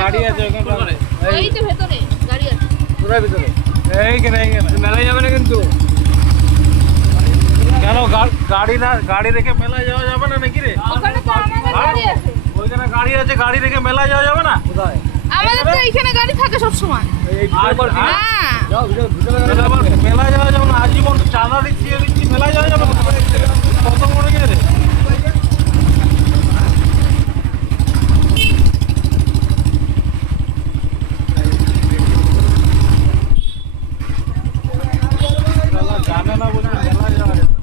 গাড়ি আছে ওখানে, এই তো ভেতরে গাড়ি আছে। পুরো ভিতরে এইখানে মেলায় যাবে না কিন্তু। কেন গাড়ি রেখে মেলায় যাওয়া যাবে না নাকি রে? ওখানে তো আমাদের গাড়ি আছে। ওইখানে গাড়ি আছে, গাড়ি রেখে মেলায় যাওয়া যাবে না? কোথায়? আমাদের তো এইখানে গাড়ি থাকে সব সময়। হ্যাঁ মেলায় যাওয়া যাবে না, আজীবন চাঁদা দিচ্ছি মেলায় যাওয়া যাবে না। কত মনে গেছে রে? জানে না বলছি মেলায় যাওয়া যাবে।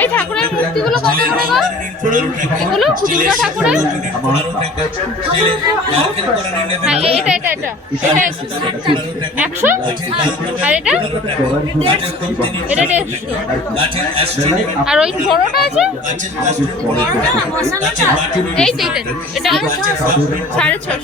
এই ঠাকুরের মূর্তিগুলো কত করে গো? এগুলো খুচরা ঠাকুরের? হ্যাঁ এটা 100 আর এটা 150 আর ওই বড়টা আছে এই তো এটা 650।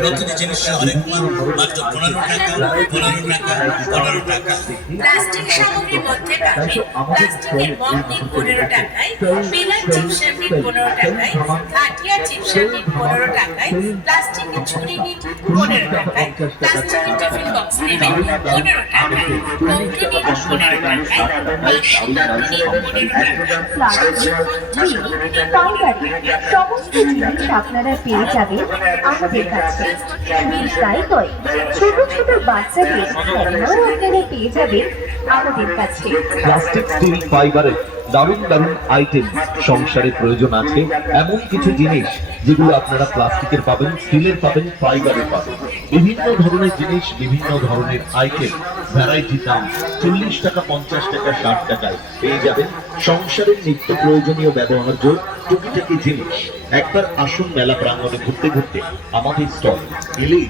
প্রতিটি জিনিসের অনেক মাত্র 15 টাকা। প্লাস্টিক সামগ্রীর মধ্যে পাবেন প্লাস্টিকের মগ নিন 15 টাকায়, পিলার চিপসের নিন 15 টাকায়, কাঠিয়া চিপসের নিন 15 টাকায়, প্লাস্টিকের ছুরি নিন 15 টাকায়, প্লাস্টিকের টিফিন বক্স নেবেন 15 টাকায়, কৌটো নিন 15 টাকায়, বাঁশের লাঠি নিন 15 টাকায়। সমস্ত জিনিস আপনারা পেয়ে যাবেন আমাদের কাছে। তাই নয়, ছোট ছোট বাচ্চাদের খেলনাও আপনারা পেয়ে যাবেন আমাদের কাছে। প্লাস্টিক, স্টিল, ফাইবারের দারুণ দারুণ আইটেম। সংসারে প্রয়োজন আছে এমন কিছু জিনিস যেগুলো আপনারা প্লাস্টিকের পাবেন, স্টিলের পাবেন, ফাইবারের পাবেন। বিভিন্ন ধরনের জিনিস, বিভিন্ন ধরনের আইটেম, ভ্যারাইটি দাম 40 টাকা, 50 টাকা, 60 টাকায় পেয়ে যাবেন সংসারের নিত্য প্রয়োজনীয় ব্যবহার্য টুকিটাকি জিনিস। একবার আসুন মেলা প্রাঙ্গণে ঘুরতে ঘুরতে আমাদের স্টল এলেই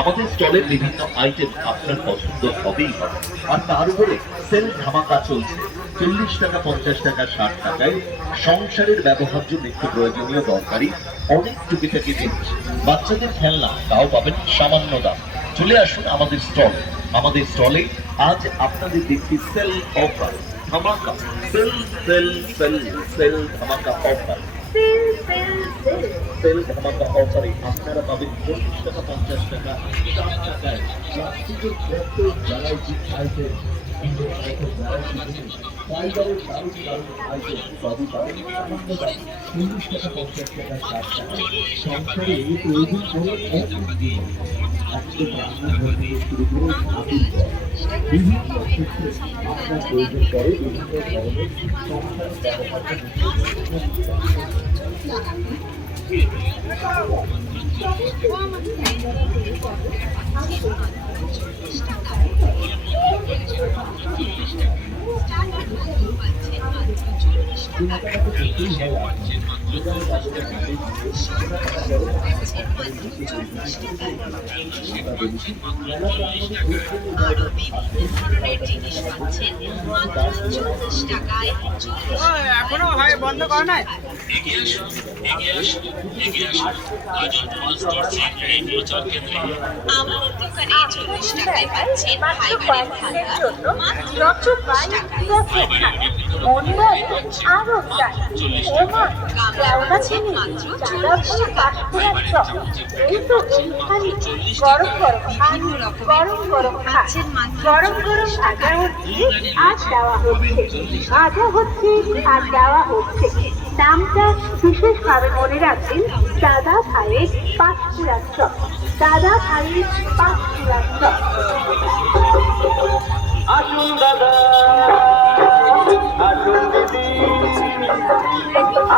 আমাদের স্টলের বিভিন্ন আইটেম আপনার পছন্দ হবেই হবে। আর তার উপরে সেল ধামাকা চলছে। 40 টাকা, 50 টাকা, 60 টাকায় সংসারের ব্যবহার্য নিত্য প্রয়োজনীয় দরকারি অনেক টুকিটাকি জিনিস। বাচ্চাদের খেলনা তাও পাবেন সামান্য দাম। চলে আসুন আমাদের স্টল। আমাদের স্টলে আজ আপনাদের দেখছি সেল অফার ধামাকা, সেল ধামাকা অফার। সেল ধামাকা অফারে আপনারা পাবেন 40 টাকা, 50 টাকা, 60 টাকায় প্লাস্টিকের যত ভ্যারাইটি আইটেম, ফাইবারের দারুণ দারুণ আইটেম সবই পাবেন সামান্য দাম। 40 টাকা, 50 টাকা, 60 টাকা। সংসারে প্রয়োজন করে আজকে রান্না ঘর থেকে শুরু করে ঠাকুর ঘর, বিভিন্ন ক্ষেত্রে আপনার প্রয়োজন করে বিভিন্ন ধরনের সংসার ব্যবহার্য এখনো ভাই বন্ধ করে নাই। আমাদের দোকানে 40 টাকায় পাচ্ছেন ফাইবারের থালা মাত্র 40 টাকায়। আরো চাই ওমা কেওড়া চিনি চাঁদা ফুল কাঠখোলার চপ। এই তো এইখানে গরম গরম খান, গরম গরম খাচ্ছেন, গরম গরম ভাজা হচ্ছে আর দেওয়া হচ্ছে, ভাজা হচ্ছে আর দেওয়া হচ্ছে। নামটা বিশেষভাবে মনে রাখবেন, দাদা ভাইয়ের পাঁচকুড়ার চপ, দাদা ভাইয়ের পাঁচকুড়ার চপ। আসুন দাদা।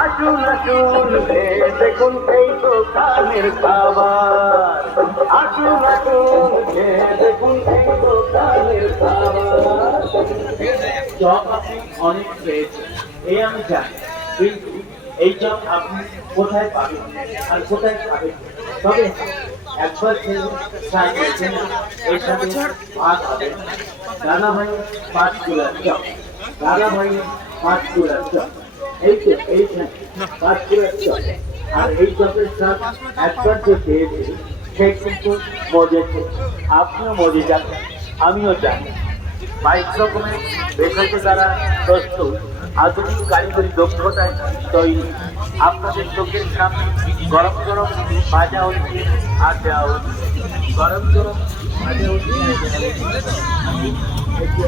আসুন আসুন খেয়ে দেখুন এই দোকানের খাবার, আসুন আসুন খেয়ে দেখুন এই দোকানের খাবার। চপ আপনি অনেক পেয়েছেন, এই আমি জানি, কিন্তু এই চপ আপনি কোথায় পাবেন আর কোথায় খাবেন? তবে একবার খেলে ট্রাই করছেন, এর সাথে ভাত হবে। দাদা ভাই পাঁচকুড়ার চপ, দাদা ভাই পাঁচকুড়ার চপ, এই তো এইখানে পাঁচকুড়ার চপ। আর এই চপের স্বাদ একবার যে পেয়েছে সে কিন্তু মজে, আপনিও মজে যান, আমিও জানি। 22 রকমের ভেষজ দ্বারা প্রস্তুত আধুনিক কারিগরি দক্ষতায় তৈরি আপনাদের চোখের সামনে গরম গরম ভাজা হচ্ছে আর দেওয়া হচ্ছে, গরম গরম ভাজা হচ্ছে আর দেওয়া হচ্ছে।